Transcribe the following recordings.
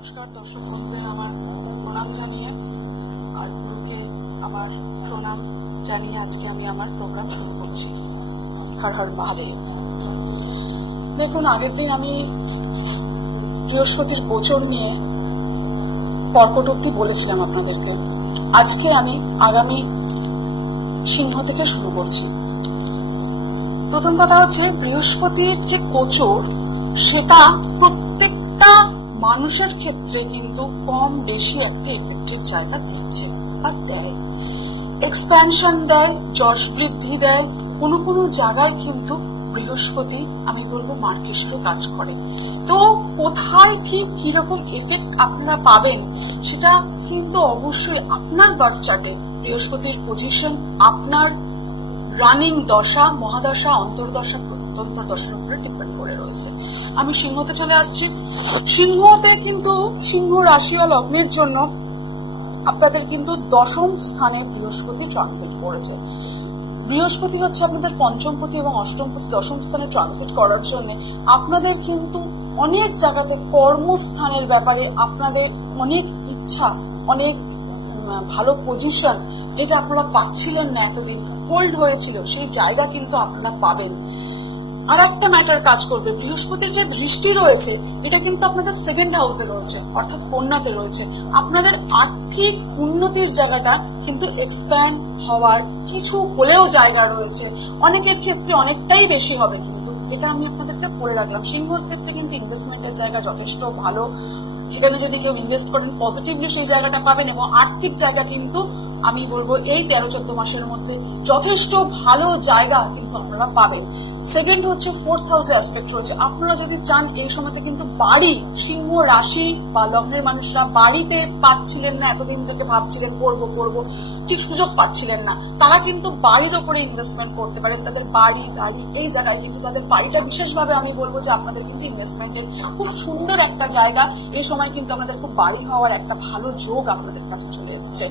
নমস্কার দর্শক বন্ধুদের আমার প্রণাম জানিয়ে আর গুরুকে আমার প্রণাম জানিয়ে আজকে আমি আমার প্রোগ্রাম শুরু করছি। হর হর মহাদেব। দেখুন, আগের দিন আমি বৃহস্পতির গোচর নিয়ে কর্কট অবধি বলেছিলাম আপনাদেরকে। আজকে আমি আগামী সিংহ থেকে শুরু করছি। প্রথম কথা হচ্ছে, বৃহস্পতির যে গোচর সেটা প্রত্যেকটা মানুষের ক্ষেত্রে কিন্তু কম বেশি একটা এফেক্টের জায়গা দিচ্ছে বা দেয়। এক্সপ্যানশন দেয়, যশ বৃদ্ধি দেয়, কোনো কোনো জায়গায় কিন্তু বৃহস্পতি আমি বলবো মার্কেশারও কাজ করে। তো কোথায় ঠিক কিরকম এফেক্ট আপনারা পাবেন সেটা কিন্তু অবশ্যই আপনার বার্থ চার্টে বৃহস্পতির পজিশন, আপনার রানিং দশা, মহাদশা, অন্তর্দশা, প্রত্যন্তর্দশার উপরে ডিপেন্ড করে রয়েছে। আমি সিংহতে চলে আসছি। সিংহতে কিন্তু সিংহ রাশি বা লগ্নের জন্য আপনাদের কিন্তু দশম স্থানে বৃহস্পতি ট্রানজিট করেছে। বৃহস্পতি হচ্ছে আপনাদের পঞ্চমপতি এবং অষ্টমপতি। দশম স্থানে ট্রানজিট করার জন্য আপনাদের কিন্তু অনেক জায়গাতে কর্মস্থানের ব্যাপারে আপনাদের অনেক ইচ্ছা, অনেক ভালো পজিশন যেটা আপনারা পাচ্ছিলেন না, এতদিন হোল্ড হয়েছিল, সেই জায়গা কিন্তু আপনারা পাবেন। আর একটা ম্যাটার কাজ করবে, বৃহস্পতির যে দৃষ্টি রয়েছে এটা কিন্তু আপনাদের সেকেন্ড হাউসে রয়েছে, অর্থাৎ কন্যাতে রয়েছে। আপনাদের আর্থিক উন্নতির জায়গাটা কিন্তু এক্সপ্যান্ড হওয়ার কিছু হলেও জায়গা রয়েছে। অনেকের ক্ষেত্রে অনেকটাই বেশি হবে, কিন্তু এটা আমি আপনাদেরকে বলে রাখলাম। সিংহর ক্ষেত্রে কিন্তু ইনভেস্টমেন্টের জায়গা যথেষ্ট ভালো। সেখানে যদি কেউ ইনভেস্ট করেন পজিটিভলি সেই জায়গাটা পাবেন, এবং আর্থিক জায়গা কিন্তু আমি বলবো এই 13-14 মাসের মধ্যে যথেষ্ট ভালো জায়গা কিন্তু আপনারা পাবেন। সেকেন্ড হচ্ছে ফোর্থ হাউসে অ্যাসপেক্ট রয়েছে। আপনারা যদি চান এই সময়তে কিন্তু বাড়ি, সিংহ রাশি বা লগ্নের মানুষরা বাড়িতে পাচ্ছিলেন না, এতদিন থেকে ভাবছিলেন করবো করবো, ঠিক সুযোগ পাচ্ছিলেন না, তারা কিন্তু বাড়ির ওপরে ইনভেস্টমেন্ট করতে পারেন। তাদের বাড়ি গাড়ি এই জায়গায় কিন্তু তাদের বাড়িটা বিশেষভাবে আমি বলবো যে আপনাদের কিন্তু ইনভেস্টমেন্টের খুব সুন্দর একটা জায়গা। এই সময় কিন্তু আমাদের খুব বাড়ি হওয়ার একটা ভালো যোগ আপনাদের কাছে চলে এসছে।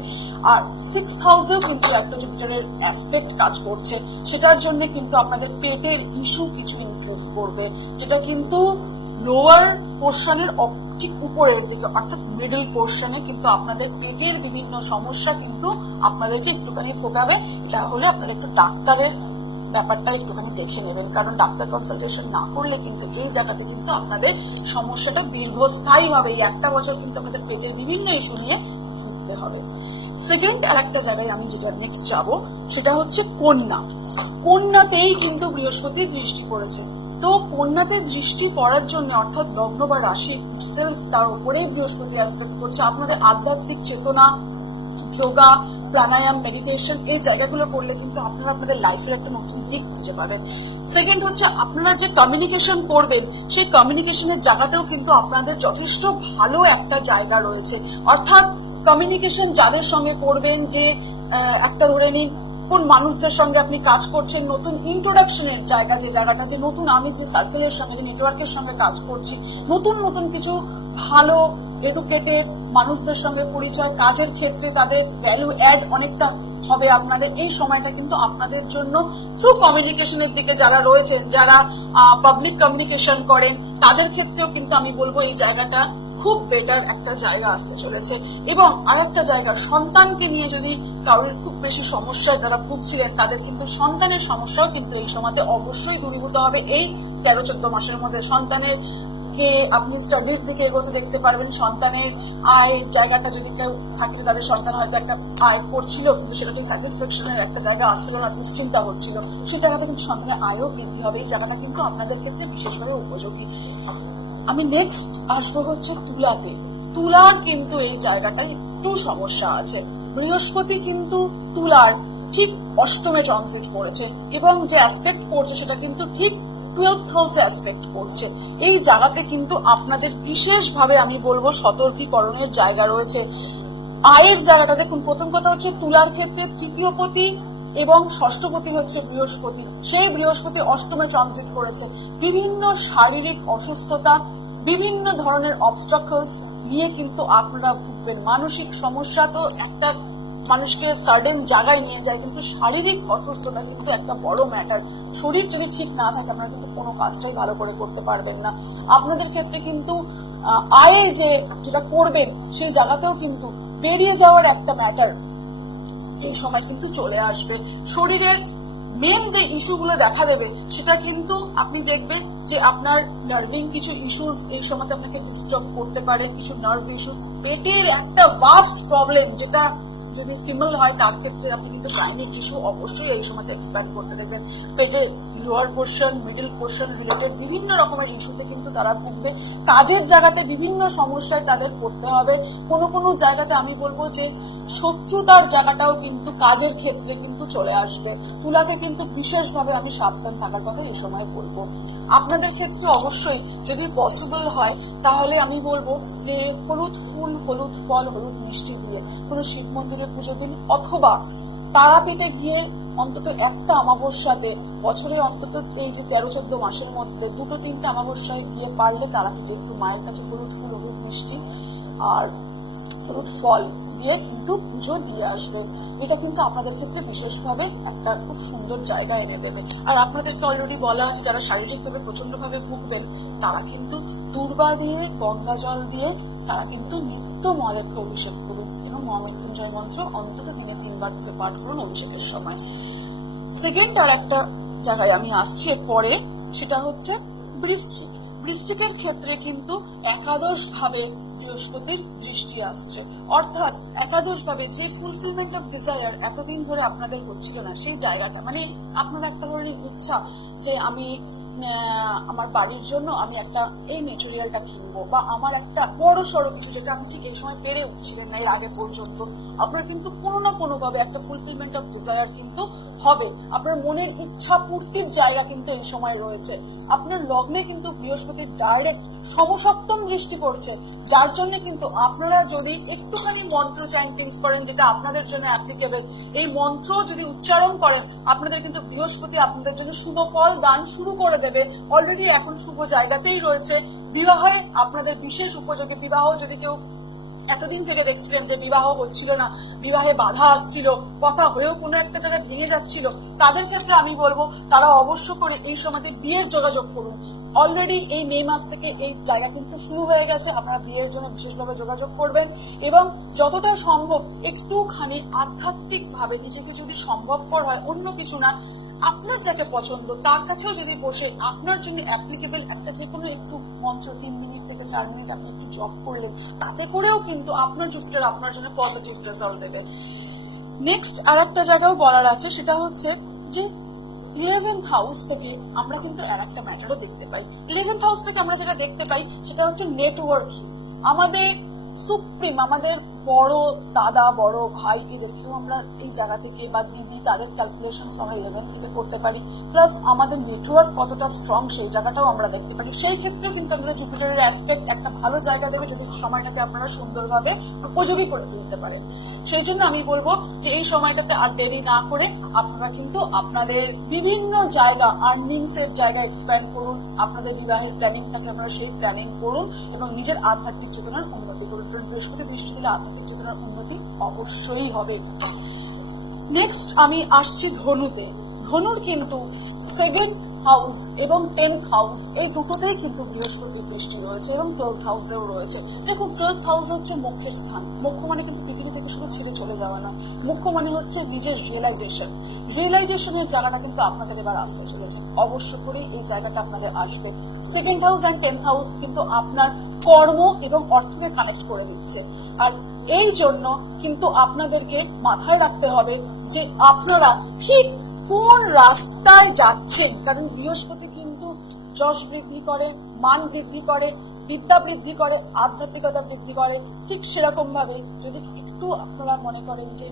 আর সিক্স হাউসেও কিন্তু একটা জুপিটারের অ্যাসপেক্ট কাজ করছে, সেটার জন্য কিন্তু আপনাদের পেটের ইস্যু কিছু ইনক্রিজ করবে, যেটা কিন্তু লোয়ার পোর্শনের ঠিক উপরের দিকে অর্থাৎ মিডল পোর্শনে কিন্তু আপনাদের পেটের বিভিন্ন সমস্যা কিন্তু আপনাদেরকে একটুখানি ফোটাবে। এটা হলে আপনারা একটু ডাক্তারের ব্যাপারটা একটুখানি দেখে নেবেন, কারণ ডাক্তার কনসালটেশন না করলে কিন্তু এই জায়গাতে কিন্তু আপনাদের সমস্যাটা দীর্ঘস্থায়ী হবে। এই একটা বছর কিন্তু আপনাদের পেটের বিভিন্ন ইস্যু নিয়ে ভুগতে হবে। সেকেন্ড আর একটা জায়গায় আমি যেটা নেক্সট যাবো সেটা হচ্ছে কন্যা। কন্যাতেই কিন্তু বৃহস্পতি দৃষ্টি পড়েছে। তো কন্যাতে দৃষ্টি পড়ার জন্য অর্থাৎ লগ্ন বা রাশি সেলফ, তার উপরেই বৃহস্পতি অ্যাসপেক্ট করছে। আপনাদের আধ্যাত্মিক চেতনা, যোগা, প্রাণায়াম, মেডিটেশন এই জায়গাগুলো করলে কিন্তু আপনারা আপনাদের লাইফের একটা নতুন দিক খুঁজে পাবেন। সেকেন্ড হচ্ছে আপনারা যে কমিউনিকেশন করবেন সেই কমিউনিকেশনের জায়গাতেও কিন্তু আপনাদের যথেষ্ট ভালো একটা জায়গা রয়েছে। অর্থাৎ কমিউনিকেশন যাদের সঙ্গে করবেন, যে একটা ধরে নিন কোন মানুষদের সঙ্গে আপনি কাজ করছেন, নতুন ইন্ট্রোডাকশনের জায়গা, যে জায়গাটা যে নতুন আমি যে সার্কেলের সঙ্গে, যে নেটওয়ার্কের সঙ্গে কাজ করছি, নতুন নতুন কিছু ভালো এডুকেটেড মানুষদের সঙ্গে পরিচয়, কাজের ক্ষেত্রে তাদের ভ্যালু অ্যাড অনেকটা হবে আপনাদের। এই সময়টা কিন্তু আপনাদের জন্য থ্রু কমিউনিকেশনের দিকে যারা রয়েছেন, যারা পাবলিক কমিউনিকেশন করেন, তাদের ক্ষেত্রেও কিন্তু আমি বলবো এই জায়গাটা খুব বেটার একটা জায়গা আসতে চলেছে। এবং আরেকটা জায়গা, সন্তানকে নিয়ে যদি কারোর খুব বেশি সমস্যায় তারা ভুগছিলেন, তাদের কিন্তু সন্তানের সমস্যাও কিন্তু এই সময়তে অবশ্যই দূরীভূত হবে। এই 13-14 মাসের মধ্যে সন্তানের কে আপনি স্টাডির দিকে এগোতে দেখতে পারবেন। সন্তানের আয়ের জায়গাটা যদি কেউ থাকে, তাদের সন্তান হয়তো একটা আয় করছিল কিন্তু সেটা ঠিক স্যাটিসফ্যাকশনের একটা জায়গা আসছিল না, দুশ্চিন্তা হচ্ছিল, সেই জায়গাতে কিন্তু সন্তানের আয়ও বৃদ্ধি হবে। এই জায়গাটা কিন্তু আপনাদের ক্ষেত্রে বিশেষভাবে উপযোগী। আমি নেক্সট আসবো হচ্ছে তুলাতে। তুলার কিন্তু এই জায়গাটায় একটু সমস্যা আছে। বৃহস্পতি কিন্তু তুলার ঠিক অষ্টমে ট্রানজিট করেছে, এবং যে অ্যাসপেক্ট করছে সেটা কিন্তু ঠিক 12th হাউসে অ্যাসপেক্ট করছে। এই জায়গাতে কিন্তু আপনাদের বিশেষভাবে আমি বলবো সতর্কীকরণের জায়গা রয়েছে। আয়ের জায়গাটা দেখুন, প্রথম কথা হচ্ছে তুলার ক্ষেত্রে তৃতীয় পতি এবং ষষ্ঠপতি হচ্ছে বৃহস্পতি। সেই বৃহস্পতি অষ্টমে ট্রানজিট করেছে। বিভিন্ন শারীরিক অসুস্থতা, বিভিন্ন ধরনের অবস্ট্রাকলস নিয়ে কিন্তু আপনারা ভুগবেন। মানসিক সমস্যা তো একটা মানুষকে সার্টেন জায়গায় নিয়ে যায়, কিন্তু শারীরিক অসুস্থতা কিন্তু একটা বড় ম্যাটার। শরীর যদি ঠিক না থাকে আপনারা কিন্তু কোনো কাজটাই ভালো করে করতে পারবেন না। আপনাদের ক্ষেত্রে কিন্তু আয়ে যে যেটা করবেন সেই জায়গাতেও কিন্তু বেরিয়ে যাওয়ার একটা ম্যাটার এই সময় কিন্তু চলে আসবে। শরীরের মেন যে ইস্যুগুলো দেখা দেবে সেটা কিন্তু আপনি দেখবেন যে আপনার নার্ভিং কিছু ইস্যুস এই সময়তে আপনাকে ডিস্টার্ব করতে পারে, কিছু নার্ভ ইস্যুস, পেটের একটা ভাস্ট প্রবলেম, যেটা যদি ফিমেল হয় তার ক্ষেত্রে আপনি কিন্তু গাইনিক ইস্যু অবশ্যই এই সময়তে এক্সপ্যান্ড করতে দেখবেন। পেটের lower portion, middle portion related বিভিন্ন রকমের ইস্যুতে কিন্তু তারা ভুগবে। কাজের জায়গাতে বিভিন্ন সমস্যায় তাদের পড়তে হবে। কোনো কোনো জায়গাতে আমি বলবো যে শত্রুতার জায়গাটাও কিন্তু কাজের ক্ষেত্রে কিন্তু চলে আসবে। তুলাকে কিন্তু বিশেষভাবে আমি সাবধান থাকার কথা এই সময় বলবো। আপনাদের ক্ষেত্রে অবশ্যই যদি পসিবল হয় তাহলে আমি বলবো যে হলুদ ফুল, হলুদ ফল, হলুদ মিষ্টি দিয়ে কোনো শিব মন্দিরে পুজো দিন, অথবা তারাপীঠে গিয়ে অন্তত একটা অমাবস্যাতে বছরে অন্তত এই যে 13-14 মাসের মধ্যে 2-3টে অমাবস্যায় গিয়ে পারলে তারাপীঠে একটু মায়ের কাছে হলুদ ফুল, হলুদ মিষ্টি আর হলুদ ফল দিয়ে কিন্তু পুজো দিয়ে আসবেন। এটা কিন্তু আপনাদের ক্ষেত্রে বিশেষভাবে একটা খুব সুন্দর জায়গা এনে দেবে। আর আপনাদেরকে অলরেডি বলা আছে যারা শারীরিকভাবে প্রচন্ড ভাবে ভুগবেন তারা কিন্তু দূর্বা দিয়ে, গঙ্গা জল দিয়ে তারা কিন্তু নিত্য মহাদেবকে অভিষেক করুন এবং মহামৃত্যুঞ্জয় মন্ত্র অন্তত দিনে 3বার করে পাঠ করুন অভিষেকের সময়। সেকেন্ড আর একটা জায়গায় আমি আসছি এরপরে, সেটা হচ্ছে বৃশ্চিক। বৃশ্চিকের ক্ষেত্রে কিন্তু একাদশ ভাবে বৃহস্পতির দৃষ্টি আসছে, অর্থাৎ একাদশ ভাবে যে ফুলফিলমেন্ট অফ ডিজায়ার এতদিন ধরে আপনাদের হচ্ছিল না সেই জায়গাটা, মানে আপনার একটা ধরনের ইচ্ছা যে আমি আমার বাড়ির জন্য আমি একটা এই মেটেরিয়ালটা কিনবো, বা আমার একটা বড় সড়ো কিছু যেটা আমি ঠিক এই সময় পেরে উঠছিলেন না এর আগে পর্যন্ত, আপনার কিন্তু কোনো না কোনো ভাবে একটা ফুলফিলমেন্ট অফ ডিজায়ার কিন্তু হবে। আপনার মনের ইচ্ছা পূর্তির জায়গা কিন্তু এই সময় রয়েছে। আপনার লগ্নে কিন্তু বৃহস্পতির ডাইরেক্ট সমসপ্তম দৃষ্টি পড়ছে, যার জন্য কিন্তু আপনারা যদি একটুখানি মন্ত্র চ্যান্টিংস করেন যেটা আপনাদের জন্য অ্যাপ্লিকেবল, এই মন্ত্র যদি উচ্চারণ করেন আপনাদের কিন্তু বৃহস্পতি আপনাদের জন্য শুভ ফল দান শুরু করে দেবে। অলরেডি এখন শুভ জায়গাতেই রয়েছে। বিবাহে আপনাদের বিশেষ উপযোগী। বিবাহ যদি কেউ এতদিন থেকে দেখছিলেন যে বিবাহ হচ্ছিল না, বিবাহে বাধা আসছিল, কথা হয়েও কোনো একটা জায়গায় ভেঙে যাচ্ছিল, তাদের ক্ষেত্রে আমি বলবো তারা অবশ্য করে এই সময়তে বিয়ের যোগাযোগ করুন। অলরেডি এই মে মাস থেকে এই জায়গা কিন্তু শুরু হয়ে গেছে। আপনারা বিয়ের জন্য বিশেষভাবে যোগাযোগ করবেন এবং যতটা সম্ভব একটুখানি আধ্যাত্মিক ভাবে নিজেকে যদি সম্ভবপর হয়, অন্য কিছু না, আপনার যাকে পছন্দ তার কাছেও যদি বসে আপনার জন্য অ্যাপ্লিকেবল একটা যে কোনো একটু মন্ত্র 3 মিনিট থেকে 4 মিনিট আপনি একটু জপ করলেন, তাতে করেও কিন্তু আপনার জুপিটার আপনার জন্য পজিটিভ রেজাল্ট দেবে। নেক্সট আর একটা জায়গাও বলার আছে, সেটা হচ্ছে যে 11th হাউস থেকে আমরা কিন্তু আর একটা ম্যাটারও দেখতে পাই। 11th হাউস থেকে আমরা যেটা দেখতে পাই সেটা হচ্ছে নেটওয়ার্কিং। আমাদের সুপ্রিম, আমাদের বড় দাদা, বড় ভাই, এদেরকেও আমরা এই জায়গা থেকে, বা দিদি, তাদের ক্যালকুলেশন আমরা 11 থেকে করতে পারি। প্লাস আমাদের নেটওয়ার্ক কতটা স্ট্রং সেই জায়গাটাও আমরা দেখতে পারি। সেই ক্ষেত্রেও কিন্তু আমরা জুপিটারের অ্যাসপেক্ট একটা ভালো জায়গা দেবে যদি সময়টাকে আপনারা সুন্দরভাবে উপযোগী করে তুলতে পারেন। সেই জন্য আমি বলবো যে এই সময়টাতে আর দেরি না করে আপনারা কিন্তু আপনাদের বিভিন্ন জায়গা, আর্নিংস এর জায়গা এক্সপ্যান্ড করুন। আপনাদের বিবাহের প্ল্যানিং থাকে আপনারা সেই প্ল্যানিং করুন এবং নিজের আধ্যাত্মিক চেতনার উন্নতি করুন। বৃহস্পতি দৃষ্টি দিলে আধ্যাত্মিক চেতনার উন্নতি অবশ্যই হবে। নেক্সট আমি আসছি ধনুতে। ধনুর কিন্তু 7th হাউস এবং 10th হাউস এই দুটোতেই কিন্তু বৃহস্পতির দৃষ্টি রয়েছে এবং 12th হাউসেও রয়েছে। দেখুন 12th হাউস হচ্ছে মোক্ষের স্থান। মোক্ষ মানে কিন্তু পৃথিবী থেকে শুধু ছেড়ে চলে যাওয়া না, মোক্ষ মানে হচ্ছে নিজের রিয়েলাইজেশনের জায়গাটা কিন্তু আপনাদের এবার আসতে চলেছে। অবশ্য করে এই জায়গাটা আপনাদের আসবে। 2nd house and 10th house কিন্তু আপনার কর্ম এবং অর্থকে কানেক্ট করে দিচ্ছে। আর এই জন্য কিন্তু আপনাদেরকে মাথায় রাখতে হবে যে আপনারা ঠিক কোন রাস্তায় যাচ্ছেন, কারণ বৃহস্পতি কিন্তু যশ বৃদ্ধি করে, মান বৃদ্ধি করে, বিদ্যা বৃদ্ধি করে, আধ্যাত্মিকতা বৃদ্ধি করে। ঠিক সেরকম ভাবে যদি একটু আপনারা মনে করেন যে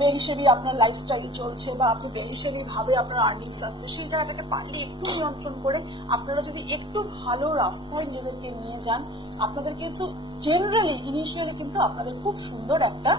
বেহিসেবি আপনার লাইফস্টাইল চলছে বা আপনি বেহিসেবি ভাবে আপনার আর্নিংস আসছে, সেই জায়গাটাকে পারলে একটু নিয়ন্ত্রণ করে আপনারা যদি একটু ভালো রাস্তায় নিজেদেরকে নিয়ে যান, আপনাদের কিন্তু জেনারেলি ইনিশিয়ালি কিন্তু আপনাদের খুব সুন্দর একটা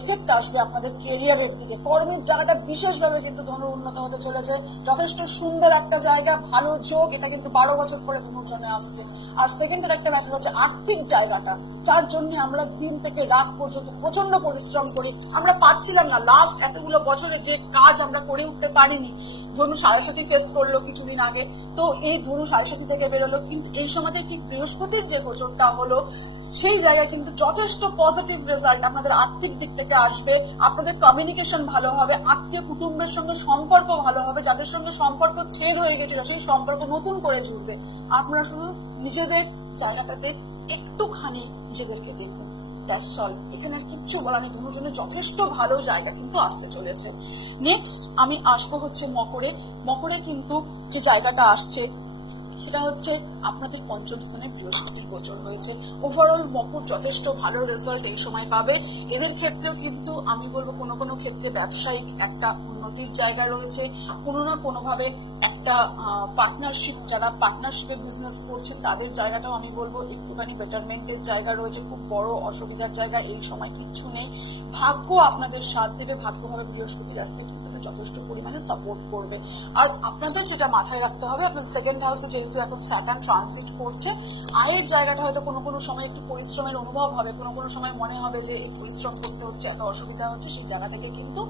এফেক্ট আসবে আপনাদের কেরিয়ারের দিকে। কর্মের জায়গাটা বিশেষভাবে কিন্তু ধনুর উন্নত হতে চলেছে। যথেষ্ট সুন্দর একটা জায়গা, ভালো যোগ, এটা কিন্তু 12 বছর পরে ধনুর জন্য আসছে। আর সেকেন্ডের একটা ম্যাটার হচ্ছে আর্থিক জায়গাটা, যার জন্য আমরা দিন থেকে রাত পর্যন্ত প্রচন্ড পরিশ্রম করি। আমরা পাচ্ছিলাম না, লাস্ট এতগুলো বছরে যে কাজ আমরা করে উঠতে পারিনি, ধনু সরস্বতী ফেস করলো কিছুদিন আগে, তো এই ধনু সরস্বতী থেকে বেরোলো, কিন্তু এই সময়তে ঠিক বৃহস্পতির যে গোচরটা হলো সেই জায়গায় কিন্তু যথেষ্ট পজিটিভ রেজাল্ট আপনাদের আর্থিক দিক থেকে আসবে, আপনাদের কমিউনিকেশন ভালো হবে, আত্মীয় কুটুম্বের সঙ্গে সম্পর্ক ভালো হবে, যাদের সঙ্গে সম্পর্ক ছেদ হয়ে গেছিল সেই সম্পর্ক নতুন করে জুড়বে। আপনারা শুধু নিজেদের জায়গাটাতে একটুখানি নিজেদেরকে দেখুন, দ্যাটস অল। এখানে আর কিচ্ছু বলা নেই, ধনুর জন্য যথেষ্ট ভালো জায়গা কিন্তু আসতে চলেছে। নেক্সট আমি আসবো হচ্ছে মকরে। মকরে কিন্তু যে জায়গাটা আসছে সেটা হচ্ছে আপনাদের পঞ্চম স্থানে বৃহস্পতির গোচর হয়েছে। ওভারঅল মকর যথেষ্ট ভালো রেজাল্ট এই সময় পাবে। এদের ক্ষেত্রেও কিন্তু আমি বলবো কোনো কোনো ক্ষেত্রে ব্যবসায়িক একটা উন্নতির জায়গা রয়েছে, কোনো না কোনো ভাবে একটা পার্টনারশিপ, যারা পার্টনারশিপে বিজনেস করছেন তাদের জায়গাটাও আমি বলবো একটুখানি বেটারমেন্টের জায়গা রয়েছে। খুব বড় অসুবিধার জায়গা এই সময় কিচ্ছু নেই। ভাগ্য আপনাদের সাথ দেবে, ভাগ্যভাবে বৃহস্পতির আসতে যথেষ্ট পরিমাণে সাপোর্ট করবে। আর আপনাদের যেটা মাথায় রাখতে হবে, আপনাদের সেকেন্ড হাউসে যেহেতু এখন স্যাটার্ন ট্রানজিট করছে, আয়ের জায়গাটা হয়তো কোনো কোনো সময় একটু পরিশ্রমের অনুভব হবে, কোনো কোনো সময় মনে হবে যে এই পরিশ্রম করতে হচ্ছে, এত অসুবিধা হচ্ছে, সেই জায়গা থেকে কিন্তু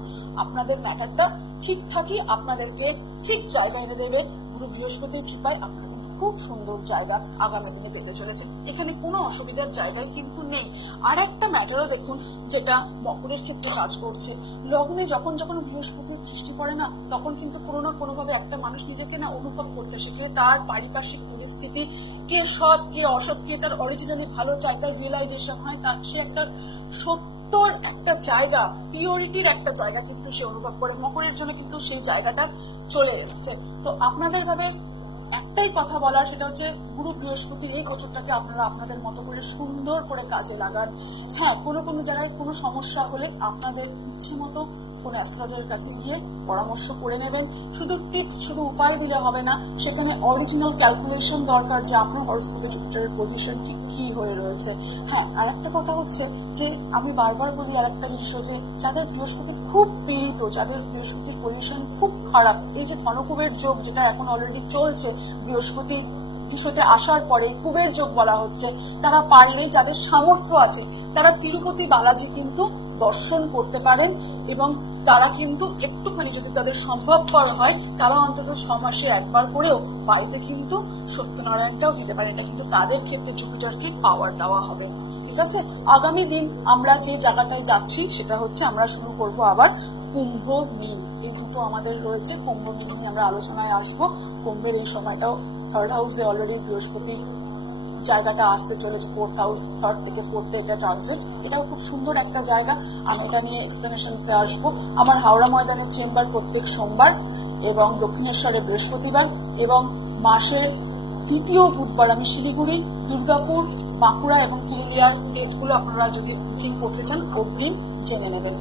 আপনাদের ম্যাটারটা ঠিকঠাকই আপনাদেরকে ঠিক জায়গা এনে দেবে। গুরু বৃহস্পতির কৃপায় আপনারা খুব সুন্দর জায়গা আগামী দিনে পেতে চলেছে, এখানে কোনো অসুবিধার জায়গায় কিন্তু নেই। আর একটা ম্যাটারও দেখুন যেটা মকরের ক্ষেত্রে কাজ করছে, লগ্নে যখন যখন বৃহস্পতির দৃষ্টি পড়ে না, তখন কিন্তু কোনো না কোনো ভাবে একটা মানুষ নিজেকে না অনুভব করতে শেখে, তার পারিপার্শ্বিক পরিস্থিতি, কে সৎ কে অসৎ, কে তার অরিজিনালি ভালো চায়, তার রিয়েলাইজেশন হয়, তার সে একটা সত্যর একটা জায়গা, পিওরিটির একটা জায়গা কিন্তু সে অনুভব করে। মকরের জন্য কিন্তু সেই জায়গাটা চলে এসছে। তো আপনাদের ভাবে একটাই কথা বলার, সেটা হচ্ছে গুরু বৃহস্পতির এই গোচরটাকে আপনারা আপনাদের মতো করে সুন্দর করে কাজে লাগান। হ্যাঁ, কোনো কোনো জায়গায় কোনো সমস্যা হলে আপনাদের ইচ্ছে মতো কোনো অ্যাস্ট্রোলজারের কাছে গিয়ে পরামর্শ করে নেবেন। শুধু টিপস, শুধু উপায় দিলে হবে না, সেখানে অরিজিনাল ক্যালকুলেশন দরকার যে আপনার হরোস্কোপে জুপিটারের পজিশন ঠিক কি হয়ে রয়েছে। হ্যাঁ, আর একটা কথা হচ্ছে যে আমি বারবার বলি আর একটা জিনিস হচ্ছে, যাদের বৃহস্পতি খুব পীড়িত, যাদের বৃহস্পতির পজিশন খুব খারাপ, এই যে ধনকুবের যোগ যেটা এখন অলরেডি চলছে, বৃহস্পতি বিষয়তে আসার পরে কুবের যোগ বলা হচ্ছে, তারা পারলে, যাদের সামর্থ্য আছে, তারা তিরুপতি বালাজি কিন্তু দর্শন করতে পারেন, এবং তারা কিন্তু একটুখানি যদি তাদের সম্ভবপর হয়, তারা অন্তত 6 মাসে একবার করেও বাড়িতে কিন্তু সত্যনারায়ণটাও দিতে পারে। এটা কিন্তু তাদের ক্ষেত্রে জুপিটারকে পাওয়ার দেওয়া হবে। ঠিক আছে, আগামী দিন আমরা যে জায়গাটায় যাচ্ছি সেটা হচ্ছে আমরা শুরু করব আবার কুম্ভ মীন, এই দুটো আমাদের রয়েছে। কুম্ভ মীন নিয়ে আমরা আলোচনায় আসবো। কুম্ভের এই সময়টাও থার্ড হাউসে অলরেডি বৃহস্পতি জায়গাটা আসতে চলেছে, 4th হাউস, 3rd থেকে 4th এটা ট্রানজিট, এটাও খুব সুন্দর একটা জায়গা। আমি এটা নিয়ে এক্সপ্লেনেশনসে আসবো। আমার হাওড়া ময়দানের চেম্বার প্রত্যেক সোমবার এবং দক্ষিণেশ্বরে বৃহস্পতিবার, এবং মাসের 3য় বুধবার আমি শিলিগুড়ি, দুর্গাপুর, বাঁকুড়া এবং পুরুলিয়ার ডেটগুলো আপনারা যদি বুকিং করতে চান অগ্রিম জেনে নেবেন।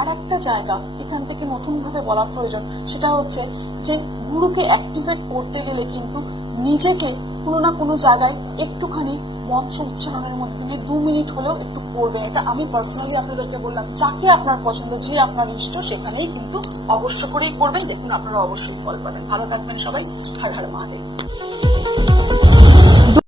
আর একটা জায়গা এখান থেকে নতুন ভাবে বলা প্রয়োজন, সেটা হচ্ছে যে গুরুকে অ্যাক্টিভেট করতে গেলে কিন্তু নিজেকে কোনো না কোনো জায়গায় একটুখানি মন্ত্র উচ্চারণের মধ্যে দিয়ে 2 মিনিট হলেও একটু করবেন। এটা আমি পার্সোনালি আপনাদেরকে বললাম, যাকে আপনার পছন্দ, যে আপনার ইষ্ট, সেখানেই কিন্তু অবশ্য করেই করবেন, দেখুন আপনারা অবশ্যই ফল পাবেন। ভালো থাকবেন সবাই, হর হর মহাদেব।